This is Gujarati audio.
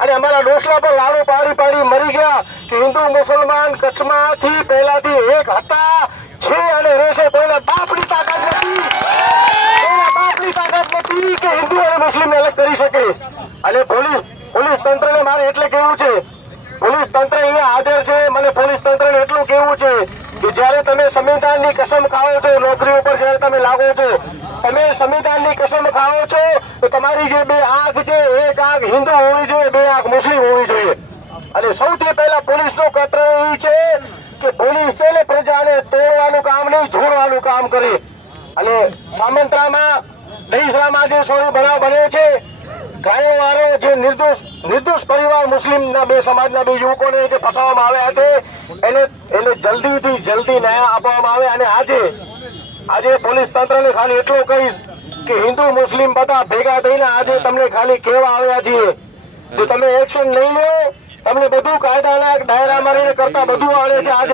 અને અમારા ડોસલા પર લાડુ પાડી પાડી મરી ગયા કે હિન્દુ મુસલમાન કચ્છમાંથી પહેલાથી એક હતા છે અને રહેશે. કોઈના બાપની તાકાત નથી, કોઈના બાપની તાકાત નથી કે હિન્દુ અને મુસ્લિમને અલગ કરી શકે. અને પોલીસ તંત્રને મારે એટલે કેવું છે, પોલીસ તંત્ર અહીંયા હાજર છે, મને પોલીસ તંત્રને એટલું કેવું છે કે જયારે તમે સંવિધાનની કસમ ખાઓ છો, નોકરી ઉપર જયારે તમે લાગો છો, તમે સંવિધાનની કસમ ખાઓ છો તો તમારી જે બે આંખ છે, એક આંખ હિન્દુ હોવી જોઈએ, બે આંખ મુસ્લિમ હોવી જોઈએ. અને સૌથી પહેલા પોલીસનું કર્તવ્ય એ છે કે પોલીસ છે ને પ્રજાને તોડવાનું કામ નહીં, જોડવાનું કામ કરે. અને સામંતરામાં દહીસરામાં જે સોરી બનાવ બન્યો છે, ગાયો વાળો જે નિર્દોષ પરિવાર મુસ્લિમના બે સમાજના બે યુવકોને જે ફસાવવામાં આવ્યા છે એને જલ્દીથી જલ્દી ન્યાય આપવામાં આવે. અને આજે પોલીસ તંત્રને ખાલી એટલું કહીશ કે હિન્દુ મુસ્લિમ બધા ભેગા થઈને આજે તમને ખાલી કહેવા આવ્યા છીએ, જો તમે એક્શન નહીં લો તમને બધું કાયદાના દાયરામાં રહીને કરતા બધું આવડે છે. આજે